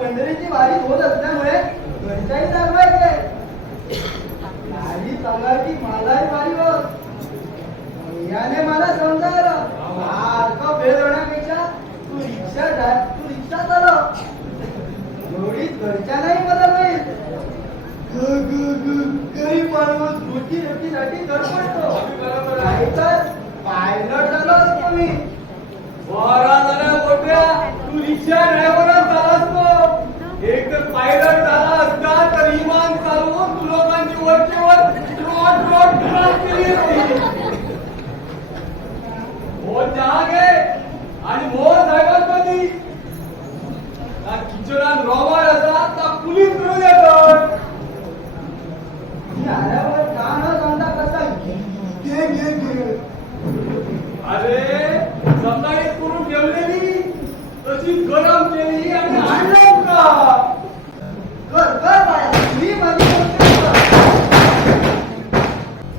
पंढरीची वारी होत असल्यामुळे घरच्याही दाखवायचे गाडी सांगायची मलाही वारी होत याने मला समजायला सारखा वेळ होण्यापेक्षा तू रिक्षा चालव एवढीच घरच्यांनाही मदत होईल गरीब माणूस रोटी रोटीसाठी धडपडतो नाहीतर पायलट झालो असतो मी बरा झाला मोठ्या तू रिक्षा ड्रायव्हरच झाला असतो एक तर पायलट झाला असता तर विमान चालवून तू लोकांची वरचेवर रोड केली असती हो जहाग आहे आणि मोह साहेबात कधी किचनात रॉबर असा तर पोलीस मिळून येतात आल्यावर का न सांगता कसा घे अरे सकाळी करून ठेवलेली तशी गरम केली आणि आणलं का कर बाया मी माझी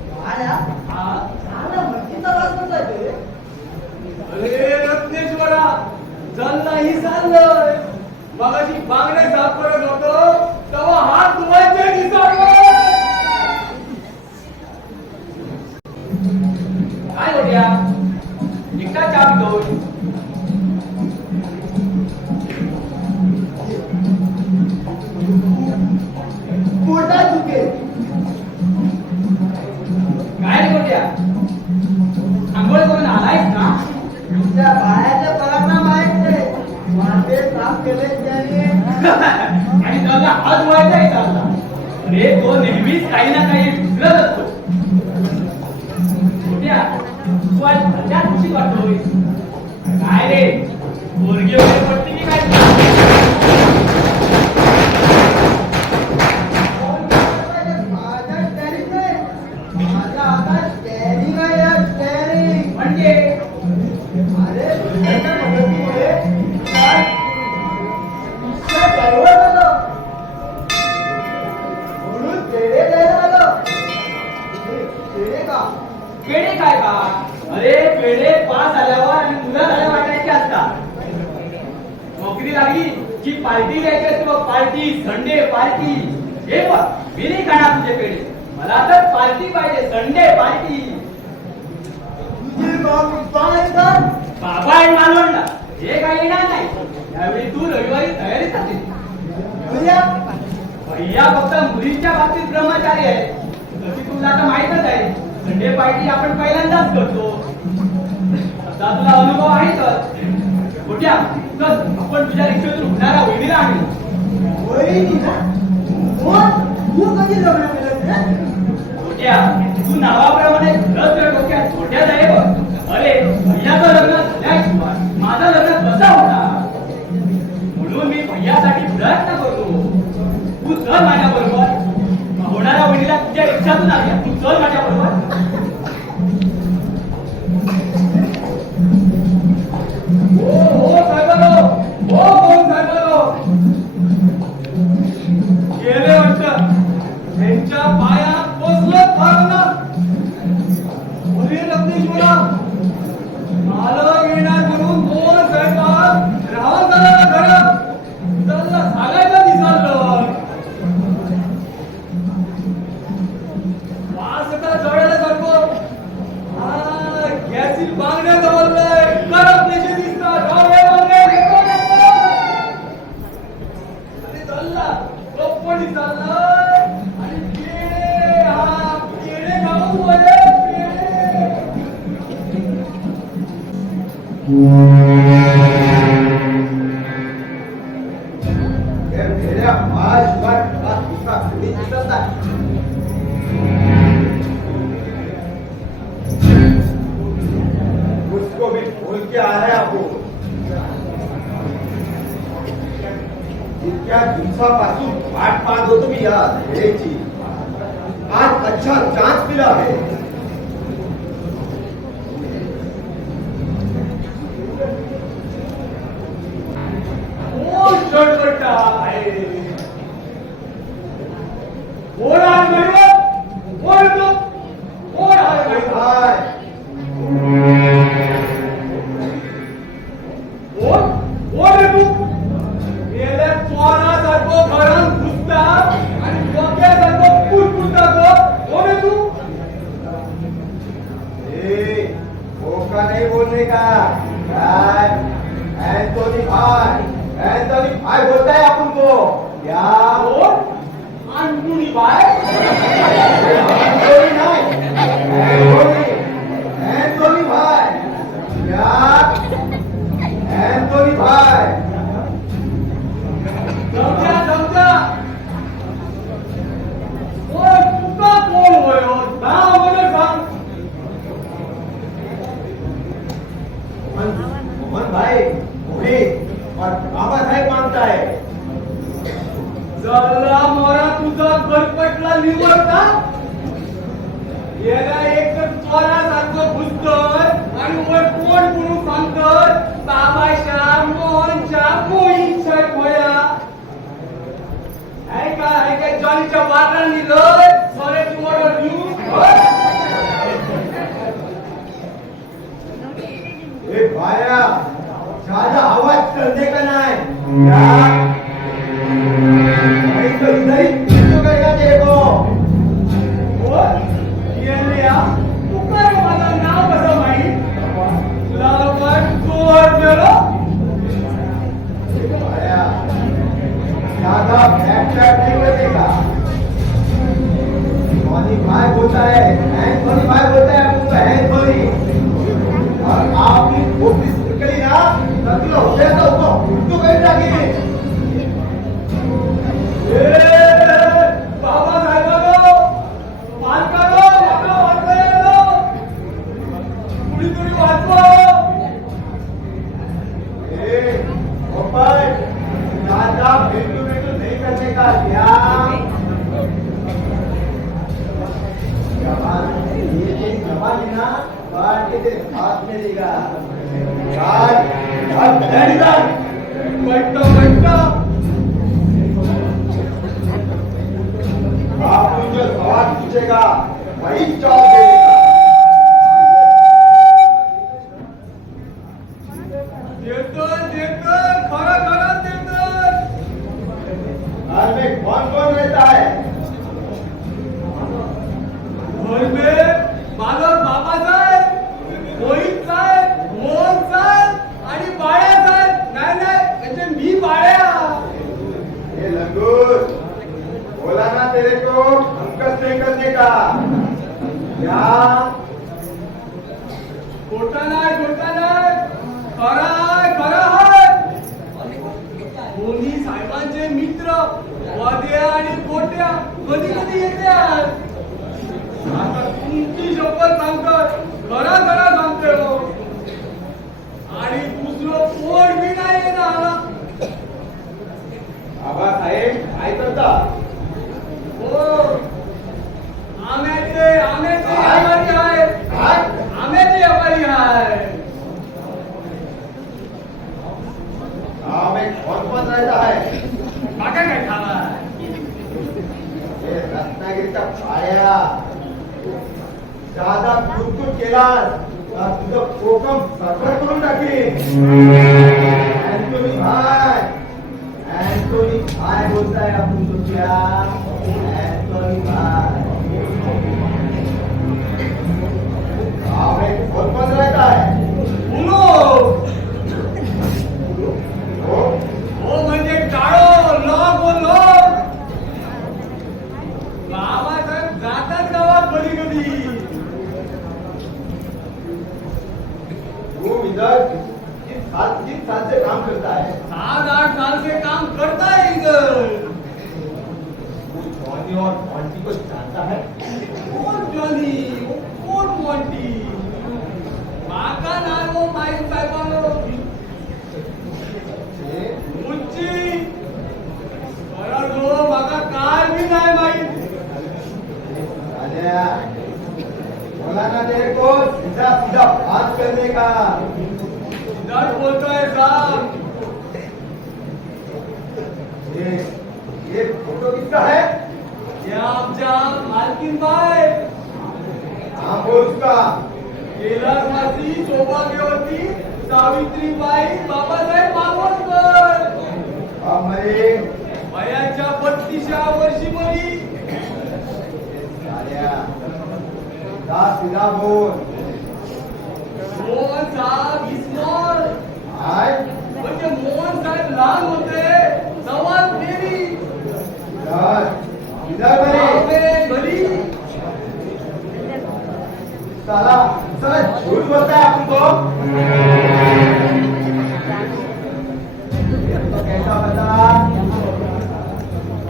बाया झाला मटकीचा वास म्हणला ते अरे रत्नेश्वरा चाललाही चाललंय मगाशी बांगडे साफ करत होतो तेव्हा हात धुवायचे विसरलो काय होत्या एकटा चहा पितोय पोटा चुके काय होत्या आंघोळ करून आलायस ना त्या बायाचे पराक्रम आहेत ते माझे काम केले त्याने आणि त्याला हात धुवायचाही चालला अरे तो नेहमीच काही ना काही विसरत असतो होत्या तू आज भरत्या खुशी वाटतोय काय रे पोरगी वगैरे पडते की काय माझ्या स्टॅरिंग नाही माझ्या आता स्टॅरिंग आहे स्टॅरिंग म्हणजे अरे दुसऱ्याच्या मदतीमुळे रिक्षा ड्रायव्हर झालो म्हणून पेढे द्यायला आलो पेढे का पेढे काय का अरे पेढे पास झाल्यावर आणि मुलं झाल्या वाटायचे असतात नोकरी लागली की पार्टी द्यायची असते बघ पार्टी संडे पार्टी हे बघ मी नाही खाणार तुझे पेढे मला तर पार्टी पाहिजे संडे पार्टी तुझे बाबा आहेत बाबा आणि मालवणला हे काही येणार नाही त्यावेळी तू रविवारी तयारी करते भैया फक्त मुलींच्या बाबतीत ब्रह्मचारी आहे तशी तुला आता माहीतच आहे संडे पार्टी आपण पहिल्यांदाच करतो आता तुला अनुभव आहे तर मोठ्या आपण तुझ्या रिक्षेतून होणारा वहिनीला आणलं तू कधी लग्न केलं मोठ्या तू नावाप्रमाणे डोक्यात छोट्याच आहे बघ अरे भैयाचं लग्न झाल्याशिवाय माझं लग्न कसा होणार म्हणून मी भैयासाठी प्रयत्न करतो तू चल माझ्या बरोबर होणाऱ्या वहिनीला तुझ्या रिक्षातून आली तू चल माझ्या बरोबर हो साहेबांनो हो कोण साहेबांनो गेले वाटतं त्यांच्या पायात पोचलं फार ना रत्नेश्वरा मला येणार म्हणून कोण साहेबात राहा झाला घरात चालला सांगायला दिसाल वास आता जळायला जातो गॅसील बांगड्या जवळलाय करत नेशे दिसतात रावळे बांगडे आणि चालला कप्पडी चाललाय आणि पेढे खाऊ मध्ये उसको भी भूल के आ रहे आपको इतक्या दिवसापासून वाट पाहत होतो मी या वेळेची आज अच्छा चान्स दिला आहे धोखा नहीं बोलने का। काय? एंथोनी भाई बोलता है अपन को क्या? अंटुनी बाय एंथोनी नहीं, एंथोनी भाई क्या? एंथोनी भाई समजा तुका कोण होयो नाव मला सांग. मोहन भाई पुढे और बाबासाहेब मानता है. जरा मोरा तुझा गरपटला निवडता याला एक तर चोरासारखं घुसतोय आणि वर कोण म्हणून सांगतोय बाबाशा मोहनच्या मोहीच्या खोया. ऐका जॉनीच्या वाटला निघलोय सोन्याची ऑर्डर घेऊन. ए भाया ज्यादा आवाज करने का नहीं क्या? नहीं तो इधर ही क्यों करेगा तेरे को? येल्या तू काय माझं नाव कसं माहित? तुला पण चोर गेलो. भाया ज्यादा बैकट्रैक नहीं करेगा. धोनी भाई बोलता है एंथोनी भाई बोलता है अपन को एंथोनी. और आपकी ऑफिस निकली ना तब तुला हो गया था उसको कहीं टाकी. बाबासाहेबांनो मालकानो मला वाटलं येलो कुणीतरी वाचवा. ज्यादा भेटू नहीं करने का क्या? ये तेरी जबान है ना काट के तेरे हाथ में देगा. आप जो सवाल पूछेगा वही जवाब देगा. देतो खरं देतो. घर में कौन कौन रहता है? घर में मालक बाबासाहेब, मोहित साहेब, मोहन साहेब आणि बाळ्या साहेब. नाही म्हणजे मी बाळ्या. ये लंगूर बोला ना तेरे को अंकस नहीं करने का क्या? खोटा नाही खरं आहे. दोन्ही साहेबांचे मित्र वाद्या आणि गोट्या कधी कधी येतात. आता तुमची शपथ सांगतात खरं सांगते हो. आणि दुसरं कोण बी नाही येणार. बाबासाहेब काय करता? हो आम्याचे व्यापारी आहे. आम्याचे व्यापारी आहे. गाँव में कौन कौन रहता है? काका काय खावा. ये रत्नागिरीचा पाया ज्यादा गुटगुट केला तर तुझं कोकम सरकार करून टाकेल. एंथोनी भाई बोलता है अपन तो क्या? एंथोनी भाई गाँव में कौन कौन रहता है? हो म्हणजे टाळो लो बाबासाहेब जातात गावात कधी वो इधर किस साल से काम करता है? 7-8 साल से काम करता है इधर. वो जॉनी और मॉन्टी को जानता है? कोण जॉनी कोण मॉन्टी माका नाही हो माहीत साहेबांनो. उच्ची बरं जो माका काय बी नाही माहीत. बोला ना तेरे को सीधा सीधा बात करने का. डर बोलतोय साहब. ये फोटो किसका है? ये आमच्या मालकीन बाय. हाँ बोल उसका. कैलासवासी सौभाग्यवती सावित्रीबाई बाबासाहेब मालवणकर. मरे वयाच्या 32व्या वर्षी बरी. सीधा बोल. मोहन साहेब इस्मॉल काय म्हणजे मोहन साहेब लहान होते सवाल देवी इधर बरे गली साला साला झूठ बोलता है अपन को तो कैसा बता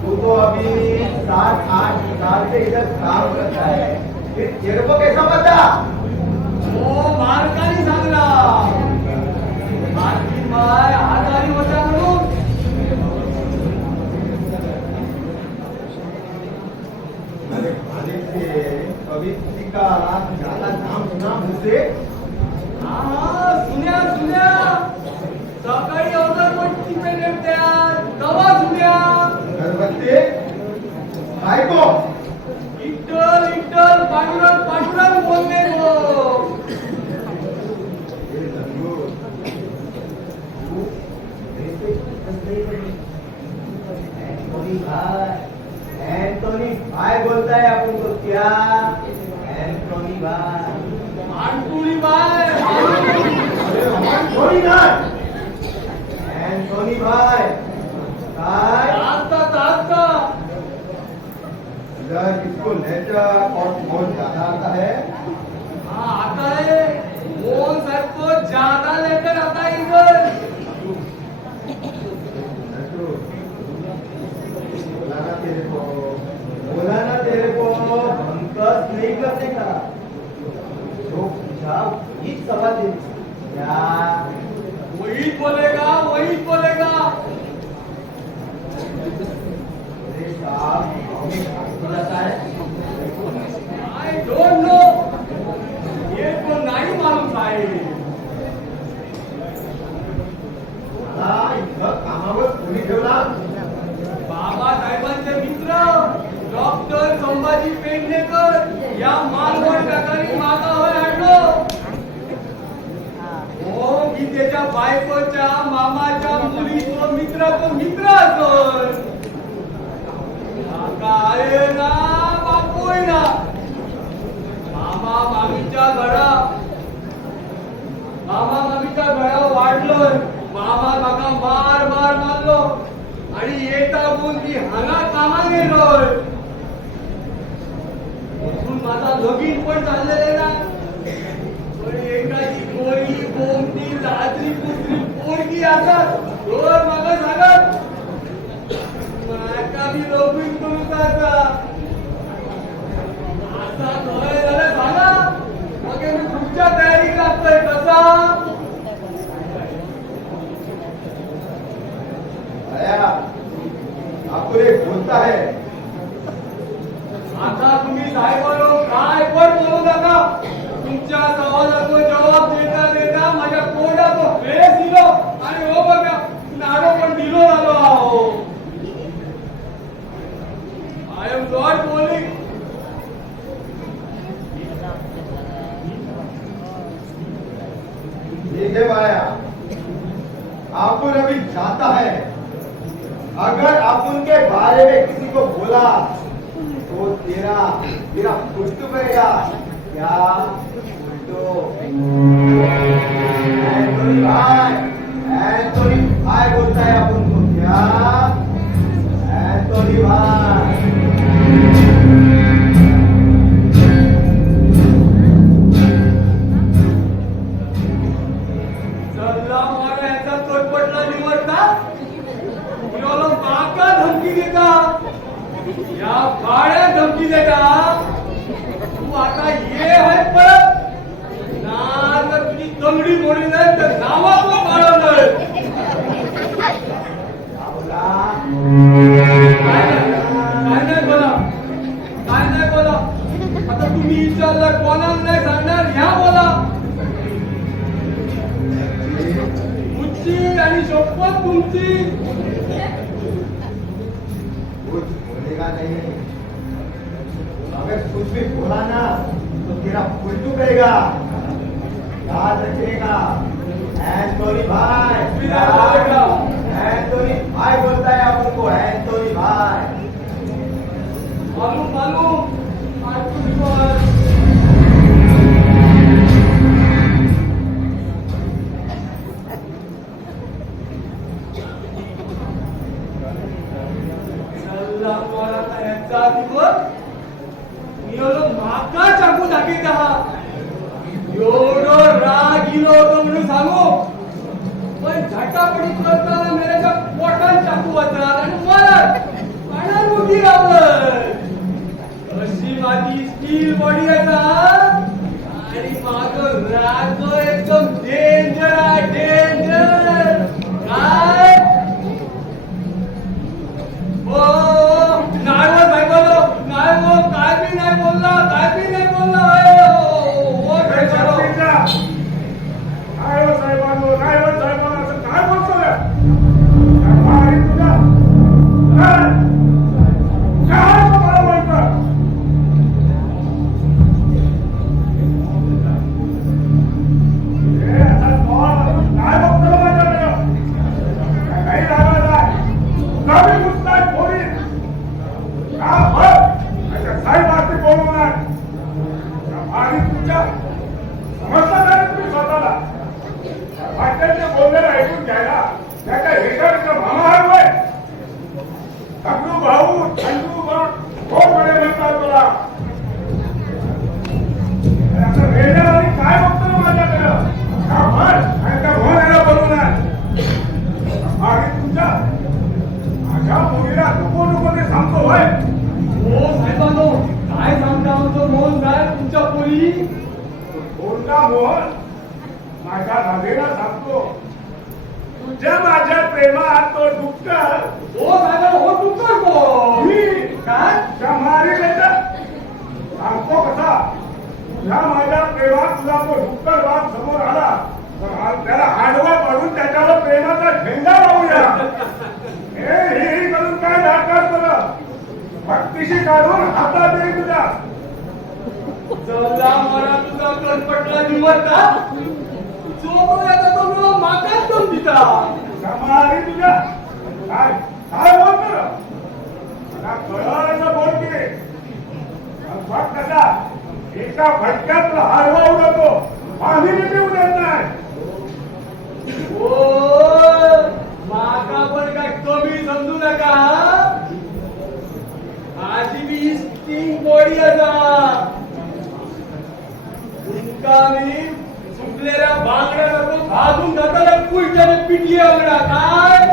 तू तो अभी 7-8 साल से इधर काम करता है फिर तेरे को कैसा पता ओ मार्कानी सांगला मार्की माय आजारी होता म्हणून अरे खाने से कभी किसी का ज्यादा नाम सुना मुझसे हा सुन्या सुन्या सकाळी अगरबत्ती पेटत्या दवा सुन्या गणपती काय को इटल इटल पांडुरंग पांडुरंग बोलले गो ये जरूर तू ऐसे एंटोनी भाई बोलता है अपन को क्या एंटोनी भाई मांटुली बाय एंटोनी ना एंटोनी भाई काय आता आता इधर किसको लेटर और फोन ज्यादा आता है हाँ आता है मोहन साहब को ज्यादा लेकर आता है इधर बोला ना तेरे को हमकस नहीं करने का जो पूछा वही सवाल दे क्या वही बोलेगा वही बोलेगा अरे साहब हमें क्या जाता है आई डोंट नो ये तो नहीं मालूम साहेब मला इथं कामावर कोणी ठेवला बाबासाहेबांचे मित्र डॉक्टर संभाजी पेडणेकर या मालवण प्रकारे मागावर आणलो हो गीतेच्या बायकोच्या मामाच्या मुलीचा मित्र तो मित्र असेल काका आहे ना बापू आहे ना मामा मामीच्या घरा वाढलोय मामा काका मार मार मारलो आणि येता बोल की हाना कामा गेलोय अजून माझा लगीन पण चाललेले ना पण एखादी गोरी कोणती लाजरी कुत्री पोरगी असत रोज मला सांगत माका बी लगीन करू का आता थोडं झालं सांगा मग मी पुढच्या तयारी लागतोय कसा आया आपको एक बोलता है आता तुम्ही साहेबांनो काय पण बोलू नका तुमच्या सवालाचा जवाब देता देता माझ्या तोंडात वेळेस दिलो आणि हो बघा नाडो पण दिलो झालो आहो आय एम नॉट बोलिंग ठीक है भाया आपको अभी जाता है अगर आप उनके बारे में किसी को बोला तो तेरा तेरा फुट्टू करेगा क्या फुट्टू एंटोनी भाई बोलता है आप उनको क्या एंटोनी भाई सल्ला मारा याचा तोडपटला निवडता मुलाला काका धमकी देता या भाड्या धमकी देता तू आता ये आहे परत ना जर तुझी तंगडी मोडी नाही तर नावाचं बाळवलं काय नाही बोला काय नाही बोला आता तुम्ही विचारलं कोणाला नाही सांगणार ह्या बोला तुमची आणि शपथ तुमची कुछ बोलेगा नहीं अगर कुछ भी बोला ना तो तेरा फुट्टू करेगा याद रखिएगा एंटोनी भाई एंटोनी भाई बोलता है आप उनको एंटोनी भाई मालूम मालूम आज तुम्ही बोल सांगू पण झटापटी करताना मेल्याच्या पोटात चाकू वाजणार आणि मला मोठी लावलं अशी माझी स्टील बॉडी आहे ना आणि माझं राग एकदम डेंजर आहे डेंजर काय हो नाही हो भाई बोलो नाही हो काय बी नाही बोलला काय बी नाही बोलला हो काय हो साहेबांनो काय हो साहेबांनो असं काय बोलतोय काय तुझा काय मला बोलतो काय बघतो माझ्याकडे काही राहणार नाही नवी पुस्तक पोरी का साहेब आरती बोलवणार आणि तुमच्या समजलं नाही तुम्ही स्वतःला वाटण्याचे बोललेलं ऐकून घ्यायला त्याच्या हेटाचा मामा हरवाय अगदू भाऊ चंदू कोण मध्ये म्हणतात तुला असं वेळेला काय बघतो माझ्याकडं का भर आणि त्या भोवण्याला बोलवणार आणि तुमच्या माझ्या मुलीला नको नको ते सांगतो होय हो साहेबांनो काय सांगता म्हणतो मोहन साहेब तुमच्या पोरी कोणता मोहन माझ्या नदीला सांगतो तुझ्या माझ्या प्रेमात तो डुक्कर हो साहेब हो तुमचा कोण मी काय त्या मारीला सांगतो कसा तुझ्या माझ्या प्रेमात तुला तो डुक्कर बाप समोर आला तर त्याला हाडवा पाडून त्याच्यावर प्रेमाचा झेंडा लावूया हे करून काय दाखवत तुला भक्तीशी काढून हातात दे तुझ्या चला मला तुझा कनपटला निवडता जो बोलायचा तो मला मागाच करून दिला समारी तुझ्या काय काय बोलतो मला कळायला बोल की रे बघ कसा एका भटक्यात हारवा उडवतो पाणी पिऊ देत नाही ओ माका पण काय कमी समजू नका आधी मी स्टिंग बॉडी असा तुमका मी सुटलेल्या बांगड्याला भाजून जाताना पुढच्याने पिटली अंगडा काय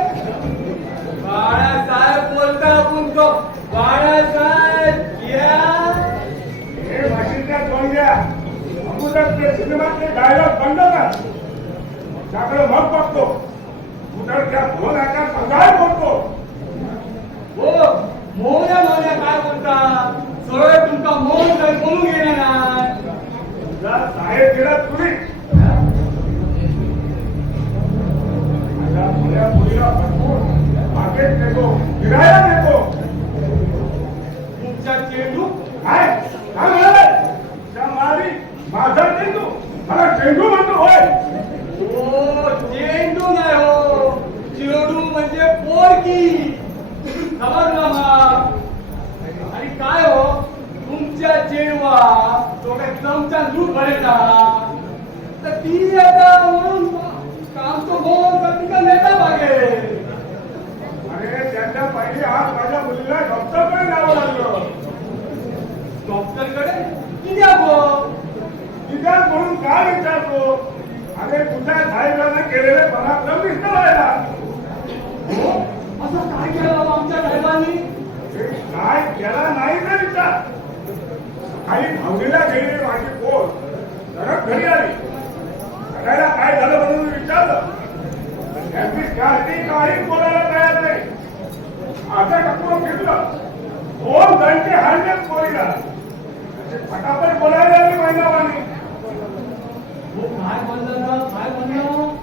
बाळासाहेब बोलता आपण तो बाळासाहेब या हे भाषेच्या तोंड्या अगोदर सिनेमाचे डायलॉग बंद कर त्याकडे मग बघतो उदर त्या दोन आकार सगळ्या बोलतो हो मोहऱ्या मोहऱ्या काय बोलता सरळ तुमचा मोहन साहेब बोलून घेणार नाही जर साहेब गेला तुम्ही माझ्या मुल्या मुलीला भरपूर मागे नेतो फिरायला नेतो तुमच्या चेंडू काय काय म्हणाले त्या मारी माझा चेंडू मला चेंडू म्हणतो होय ओ चेंडू नाही हो चेंडू म्हणजे पोरकी समजला मग आणि काय हो तुमच्या चेडवा तो काय चमचा दूध भरायचा तर ती आता म्हणून काम तो गोल का नेता मागे अरे त्यांच्या पहिली हात माझ्या मुलीला डॉक्टरकडे न्यावं लागलं डॉक्टरकडे किती आहो निदान म्हणून काय विचारतो अरे तुझ्या साहेबांना केलेले पराक्रम विसरायला असं काय केलं बाबा आमच्या साहेबांनी काय केला नाही ना विचार काही धावणीला गेलेली माझी पोर घरात घरी आली सगळ्याला काय झालं म्हणून विचारलं त्यांनी त्यासाठी काही बोलायला तयार नाही आता टक्कर घेतलं दोन घंटे हाणले पोरीला फटाफट बोलायला लागली महिनावानी हो काय म्हणलं ना काय म्हणलं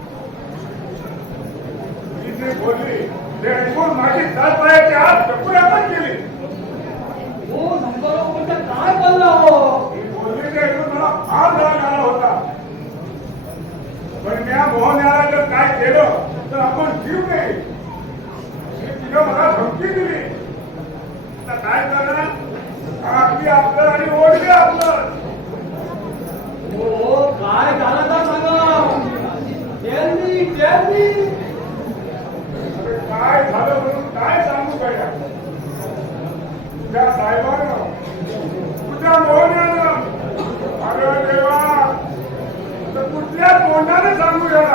मी जे बोलली ते ऐकून माझी दात पायाची आत टकुऱ्यातच गेली हो संपर्क म्हणजे काय बोलला हो ही बोलली ते ऐकून मला फार राग आला होता पण त्या मोहनाला जर काय केलं तर आपण जीव नाही तिनं मला धमकी दिली आता काय करणार आपली आपलं आणि ओढली आपलं हो काय झालं तर सांगा त्यांनी काय झालं म्हणून काय सांगू काय तुझ्या साहेबानं तुझ्या मोहनानं अरे देवा तर कुठल्या तोंडाने सांगू याला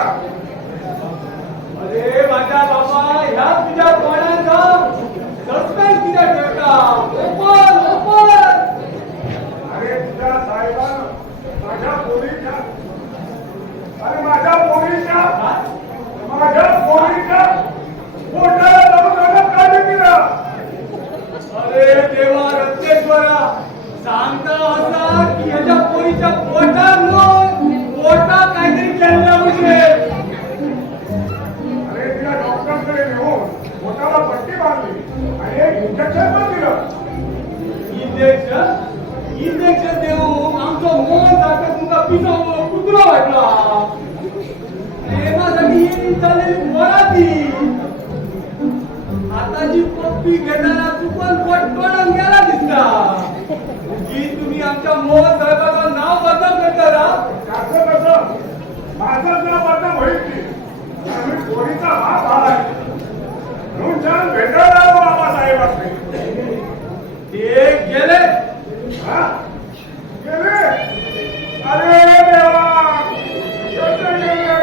तुला वाटला प्रेमासाठी चाललेली मराठी आताची पप्पी घेताना चुकून पटकन गेला दिसता की तुम्ही आमच्या मोहन साहेबाचं नाव बदनाम करता असं कसं माझं नाव बदनाम होईल की आम्ही पोरीचा बाप आलाय म्हणून छान भेटायला आलो बाबासाहेब असते ते गेले हा गेले अरे देवा कसं गेले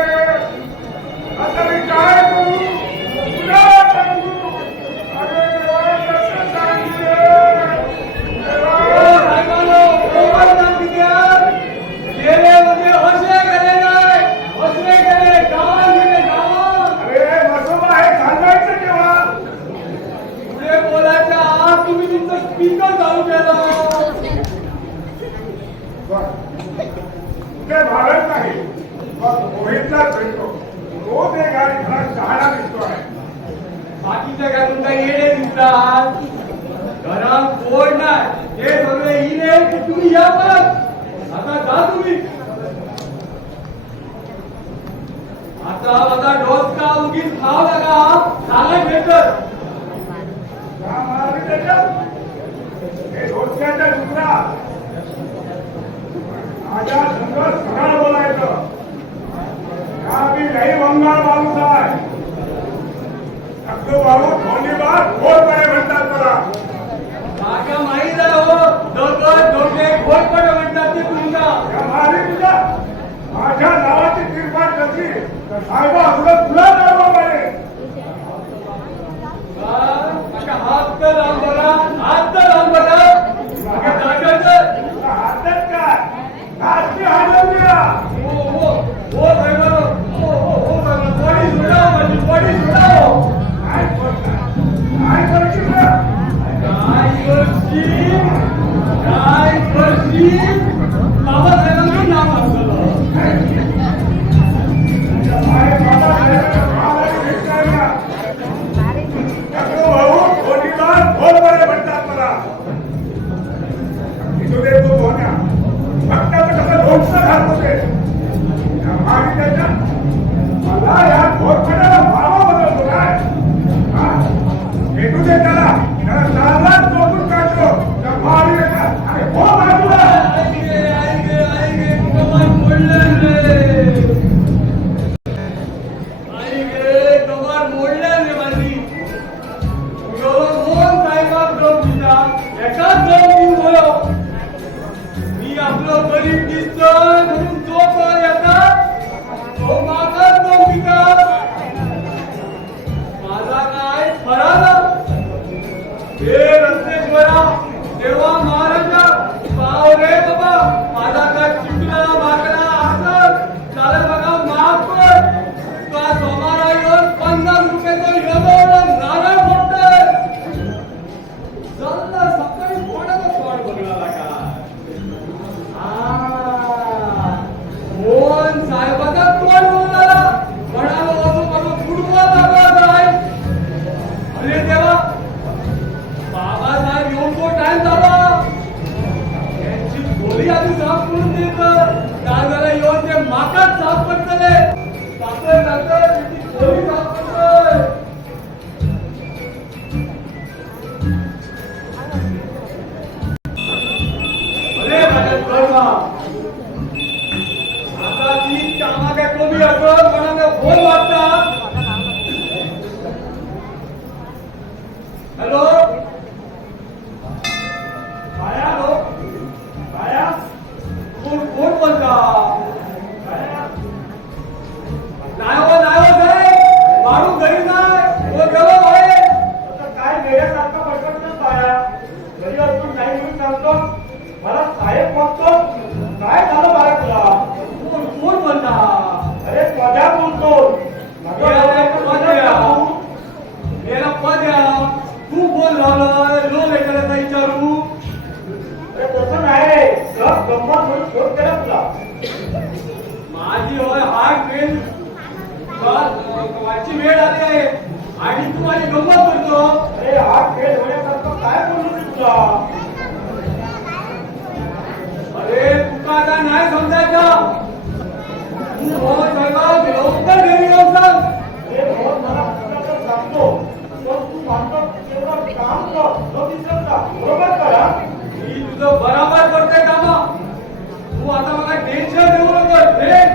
आता मी काय करू तुला सांगू अरे देवा कसं सांगू ओ साहेबांनो, ओ बदनाम किती गेले म्हणजे असे गेले नाही असे गेले गावात गेले गावात अरे मसोबा हे सांगायचं केव्हा पुढे बोलायच्या आत तुम्ही तुमचं स्पीकर चालू केला ते भागत नाही मग मोहितलाच भेटतो तो ते गाडी घरात शहाणा दिसतो आहे बाकीच्या काय तुमचा येडे दिसतात घरात कोण नाही हे सगळे इले की तुम्ही या परत आता जा तुम्ही आता माझा डोसका उगीच खाऊ नका चांगले भेटत का मारली त्याच्यात हे डोसक्याच्या दुसरा माझ्या संघ सरळ बोलायचं हा मी लई बंगाल माणूस आहे अगदी भाऊ धोंडीबार घोरपणे म्हणतात मला माझ्या माहीत आहे हो दगड डोके घोरपडे म्हणतात ते तुमचा या मारी तुझ्या माझ्या नावाची तिरपाट कशी तर साहेब असलं तुला नाव मारे माझ्या हात तर लांब बघा हात तर लांब बघा माझ्या दादाचं तुला हातात काय नाचती हलवूया हो साहेब हो साहेब बॉडी सोडाव माझी बॉडी सोडाव काय करशील ना काय करशील बाबासाहेबांचं नाव असलं माझी होय हार्ट ट्रेन वाची वेळ आली आहे आणि तू माझी गंमत करतो. अरे हात फेल होण्यासारखं काय बोलू मी तुला? अरे तुका आता नाही समजायचं.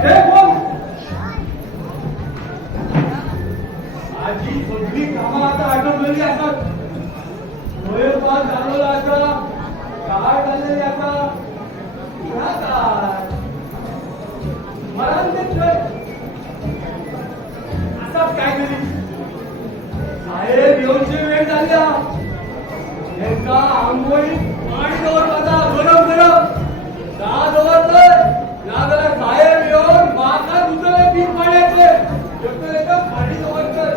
हे कोण? माझी सगळी कामं आता आटोपलेली असतात. स्वयंपाक झालेला असा, काय झालेली असा, ह्या काय मला असाच काय तरी साहेब येऊनची वेळ झाली. एकदा आंघोळी पाणी जवळ बघा, गरम गरम चहा जवळ तर ना जरा साहेब येऊन माका दुसरं पीक पाण्याचे एकदम पाणी जवळ तर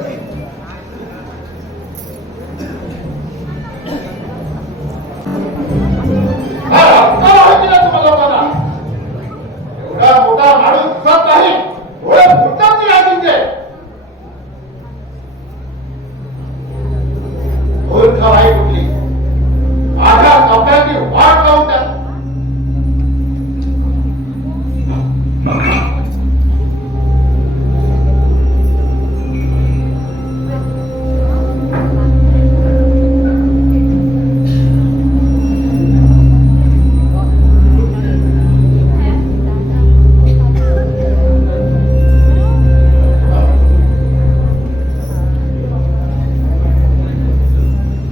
एवढा मोठा माणूस दिसत नाही. ओळख फुटतात की नाही तुमचे? ओळख आहे कुठली? माझ्या कपड्याची वाट लावून द्या.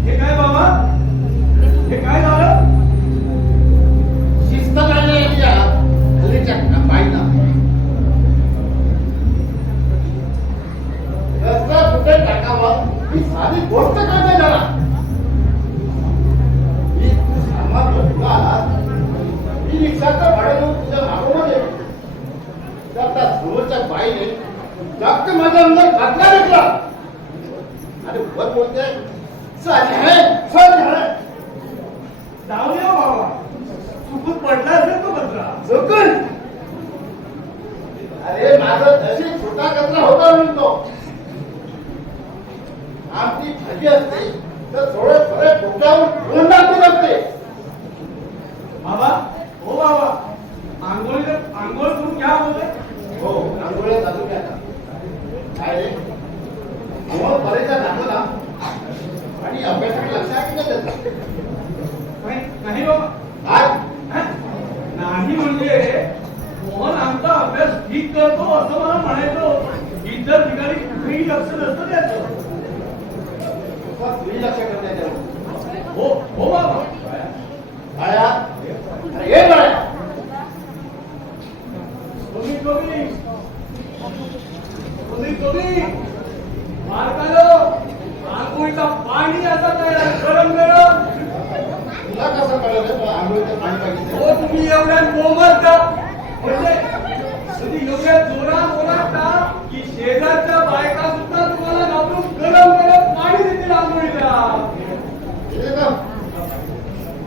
हे काय बाबा, हे काय झालं? शिस्त काय नाही याच्या हल्लीच्या बाईला. रस्ता कुठे टाकावा ही साधी गोष्ट काय नाही झाला. मी सामान तुला आला, मी रिक्षाचं भाडं देऊन तुझ्या मागोमध्ये तर त्या समोरच्या बाईने जास्त माझ्या अंदर घातला घेतला आणि वर बोलते साधी आहे, साधी आहे. जाऊ द्या बाबा, चुकून पडला असेल तो कचरा. चुकून अरे माझा नशीब छोटा कचरा होता म्हणून तो. आमची भाजी असते तर थोडे थोडे डोक्यावर घेऊन टाकत असते. बाबा, हो बाबा, आंघोळ करून घ्या बोलते. हो आंघोळ्या जातो की आता काय रे मग बरेचदा दाखवला आणि अभ्यासाकडे लक्ष आहे की नाही त्याचं? नाही बाबा, काय नाही म्हणजे मोहन आमचा अभ्यास ठीक करतो असं मला म्हणायचं. इतर ठिकाणी कुठेही लक्ष नसतं त्याचं. तुम्ही लक्ष करत नाही. हो हो बाबा. बाळ्या अरे ये बाळ्या. तुम्ही मार्गालो आंघोळीचा पाणी आता तयार गरम गरम. तुला कसं कळलं तुला आंघोळीचं पाणी पाहिजे? हो तुम्ही एवढ्या कोमल का म्हणजे तुम्ही एवढ्या जोरात ओरडता की शेजारच्या बायका सुद्धा तुम्हाला घाबरून गरम गरम पाणी देतील आंघोळीला.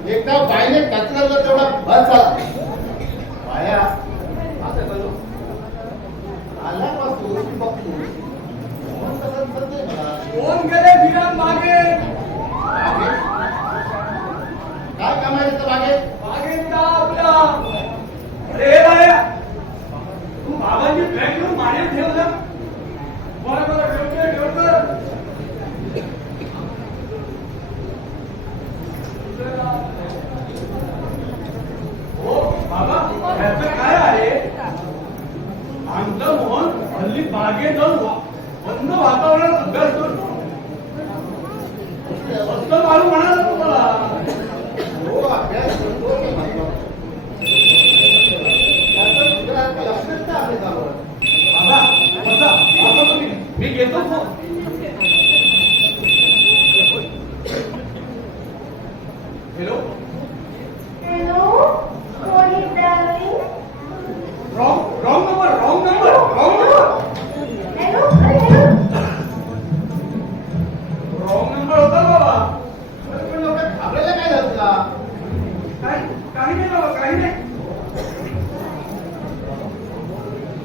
एकदा बाईने कचऱ्याला तेवढा बस झाला. बाया असं करू आल्यापासून बघतो मन कसं करते मला. कोण गेले फिरात मागे? मागे? काय काम आहे तिथं मागे? मागेचा आपला. अरे बाया, तू बाबांची बॅग घेऊन मागे ठेवलं. बरं बरं ठेवतो. हो बाबा, ह्याचं काय आहे? आमचं मोहन हल्ली बागेत जाऊन बंद वातावरणात अभ्यास करतो. असं मारू म्हणाला तुम्हाला. हो अभ्यास करतो की म्हणतो. त्याचं गुजरात लक्षच नाही आपल्या गावावर. बाबा, बसा तुम्ही. मी घेतो phone. Hello. Hello, who is darling? Wrong number. Hello, hello. Wrong number होता बाबा. अरे पण एवढं घाबरायला काय झालं तुला? काही नाही बाबा, काही नाही.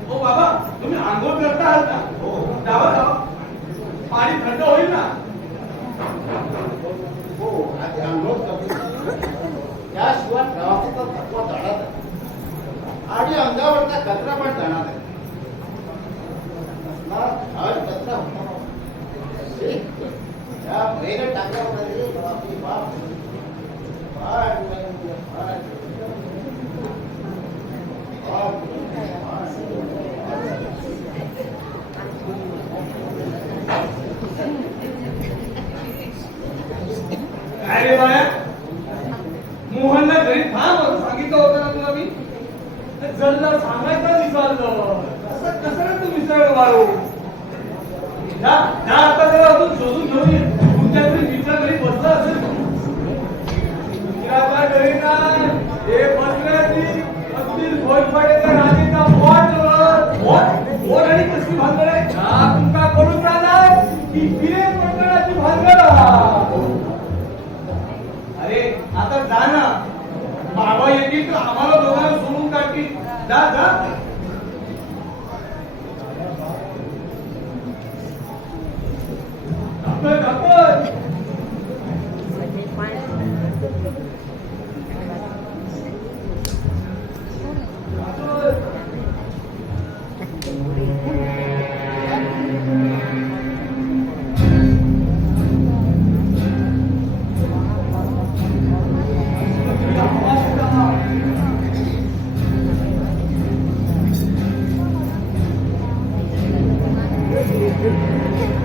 हो बाबा, तुम्ही आंघोळ करता आहात ना? हो. जावा. पाणी थंड होईल ना? हो आधी आंघोळ करतो. त्याशिवाय प्रवासाचा थकवा जाणार नाही आणि अंगावरचा कचरा पण जाणार नाही. कचरा होता त्या बहिणी टाकल्यामध्ये बापरे बाप. बाप. बाळू त्या आता जरा अजून शोधून घेऊन ये. तुमच्या घरी मित्र घरी बसला असेल मित्राच्या घरी ना हे बसण्याची अगदी भोजपडेच्या राणीचा बोट आणि कसली भानगड आहे तुमका कळून राहणार की फिरे मंडळाची भानगड अरे आता जा ना बाबा येतील तर आम्हाला दोघांना सोडून काढतील जा जा डॉक्टर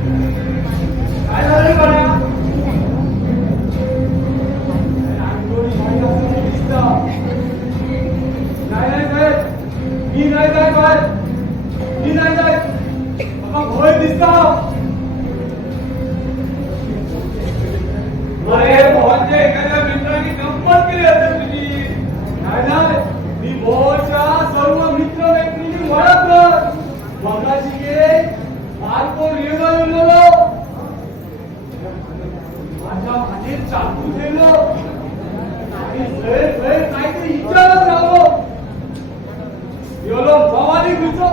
काय झालं रे बाळा? नाही साहेब मी नाही जाय साहेब मी नाही जाय भय दिसता अरे भवानच्या एखाद्या मित्राने गंमत केली असेल तुझी नाही मी भोच्या सर्व मित्र मैत्रिणी ओळखलं मगाशी गे मार्को रिअल माझ्या हातीत चाकू दिलो काहीतरी विचारत राहलो गेलो भवानी घुसो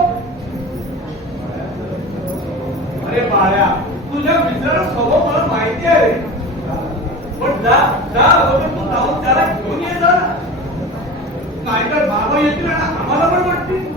अरे बाळ्या तुझ्या मित्राला स्वभाव मला माहिती आहे पण जा जा तू जाऊन त्याला घेऊन ये जा नाहीतर बाबा येतील आणि आम्हाला पण वाटतील